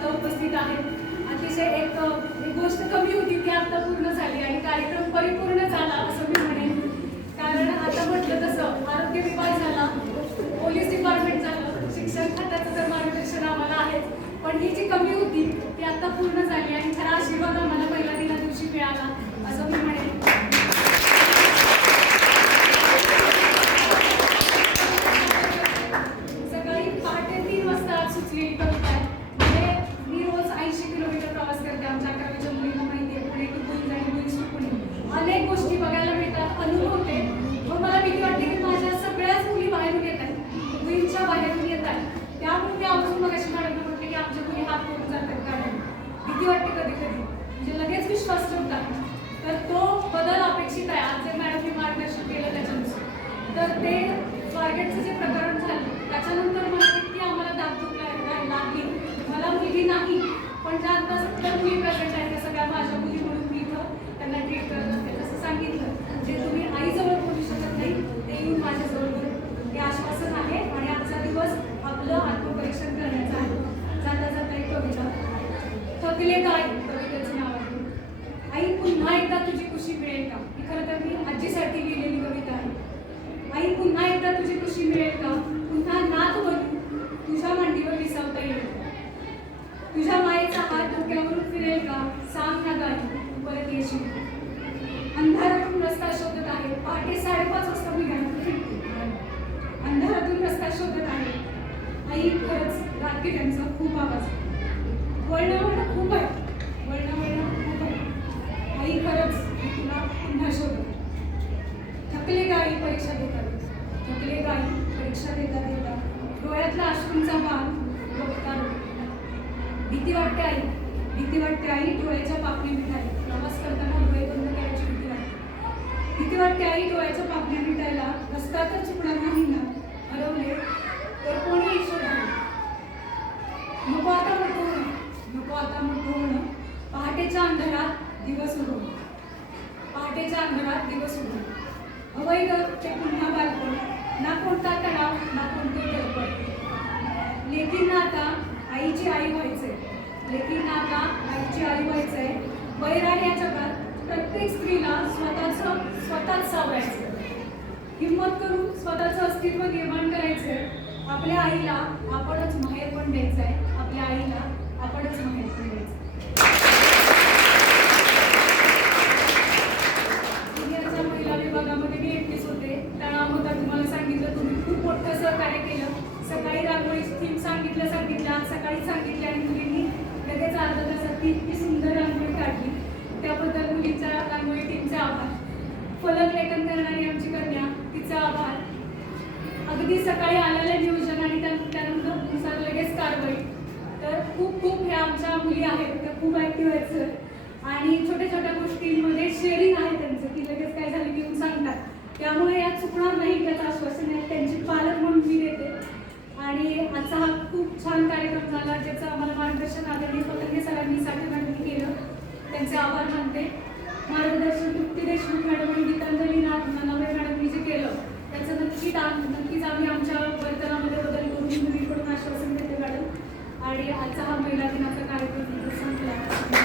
आता उपस्थित आहेत. अतिशय एक गोष्ट कमी होती ती आता पूर्ण झाली आणि कार्यक्रम परिपूर्ण झाला असं मी म्हणेन. कारण आता म्हटलं तसं आरोग्य विभाग झाला, पोलीस डिपार्टमेंट झालं, शिक्षण खात्याचं तर मार्गदर्शन आम्हाला आहेच, पण ही जी कमी होती ती आता पूर्ण झाली आणि खरा आशीर्वाद आम्हाला पहिल्या दिवशी मिळाला असं मी म्हणेन. सकाळी पहाटे 3 वाजता सुचलेली कविता आहे. म्हणजे मी रोज 80 किलोमीटर प्रवास करते. आमच्या 11वीच्या मुलींना माहिती आहे, पुणे टू गुईंज आणि गुईंज टू पुणे. अनेक गोष्टी बघायला मिळतात, अनुभवते. मग मला भीती वाटते की माझ्या सगळ्याच मुली बाहेरून येत आहेत, गुईंजच्या बाहेरून येत आहेत. त्यामुळे मी आवर्जून मगाशी मॅडमला म्हटले की आमच्या मुली हात करून जातात कारण भीती वाटते कधी कधी, म्हणजे लगेच विश्वास ठेवतात. तर तो बदल अपेक्षित आहे. आज जे मॅडमने मार्गदर्शन केलं त्याच्यानुसार, तर ते स्वारगेटचं जे प्रकरण झालं त्याच्यानंतर मला किती आम्हाला दाखवून लागली. मला मुलगी नाही, पण ज्या आता 70 मुली प्रेझेंट आहेत त्या सगळ्या माझ्या मुली म्हणून मी इथं त्यांना ट्रीट करत असते. जसं सांगितलं, जे तुम्ही आईजवळ बोलू शकत नाही ते येऊन माझ्याजवळ बोलू, हे आश्वासन आहे. आणि आजचा दिवस आपलं आत्मपरीक्षण करण्याचं आहे. जाता जाता एक कविता, थकले का आई, कवितेचं नाव आहे. आई पुन्हा एकदा तुझी खुशी मिळेल का, ही खरं तर मी आजीसाठी लिहिलेली कविता आहे. आई पुन्हा एकदा तुझी खुशी मिळेल का, पुन्हा नाथ बनू तुझ्या मांडीवर विसावता येईल का, तुझ्या मायेचा हात डोक्यावरून फिरेल का, सांग ना गाई तू परत येशील. अंधारातून रस्ता शोधत आहे, पहाटे 5:30 वाजता मी घरातून फिरते. अंधारातून रस्ता शोधत आहे. आई खरंच रात्री त्यांचा खूप आवाज, वळणं खूप आहे, वळणं खूप आहे. आई खरंच मी तुला पुन्हा शोधत. थकले गाई परीक्षा देता देता, थकले गाई परीक्षा देता देता, डोळ्यातला अश्रूंचा बाण बघता बघता. भीती वाटते आई, भीती वाटते आई, डोळ्याच्या पापण्या मिटायला. प्रवास करताना डोळे बंद करायची भीती वाटते. भीती वाटते आई, डोळ्याच्या पापण्या मिटायला. रस्ता तर चुकणार नाही ना, हरवले तर कोणी शोधणार. नको आता मोठं होणं, नको आता मोठं होणं, पहाटेच्या अंधारात दिवस उडवणं, पहाटेच्या अंधारात दिवस उडवणं. हवय ग ते पुन्हा बालपण, ना कोणता तणाव ना कोणते दडपण. लेकींना आता आईची आई व्हायचंय, लेकींना आता आईची आई व्हायचंय. वैराग्या जगात प्रत्येक स्त्रीला स्वतःच सावरायचं, हिंमत करून स्वतःचं अस्तित्व निर्माण करायचंय. आपल्या आईला आपणच माहेर पण द्यायचंय, आपल्या आईला आपणच माहेर पण द्यायचं. सिनियरच्या महिला विभागामध्ये मी एकटीच होते. तणाव होता, तुम्हाला सांगितलं, तुम्ही खूप मोठं सहकार्य केलं. सकाळी रांगोळीची थीम सांगितलं, आज सकाळी सांगितली आणि मुलींनी लगेच अर्धा तासात ती इतकी सुंदर रांगोळी काढली. त्याबद्दल मुलींच्या रांगोळी टीमचे आभार. फलक लेखन करणारी आमची कन्या, तिचा आभार. अगदी सकाळी आलेलं नियोजन आणि त्यानंतर लगेच कारवाई. तर खूप खूप ह्या आमच्या मुली आहेत, त्या खूप ॲक्टिव्ह आहेत सर. आणि छोट्या छोट्या गोष्टींमध्ये शेअरिंग आहे त्यांचं, की लगेच काय झालं की येऊन सांगतात. त्यामुळे यात चुकणार नाही त्याचं आश्वासन आहे, त्यांची पालक म्हणून मी देते. आणि आजचा हा खूप छान कार्यक्रम झाला, ज्याचं आम्हाला मार्गदर्शन आदरणीय पतंगे सरांनी साठे मॅडमनी केलं, त्यांचे आभार मानते. मार्गदर्शन तृप्ती देशमुख मॅडम आणि गीतांजली नवे मॅडमनी जे केलं त्याचं नक्कीच आम्ही आमच्या वर्तनामध्ये बदल करून तुम्ही कडून आश्वासन देते मॅडम. आणि आजचा हा महिला दिनाचा कार्यक्रम संपला.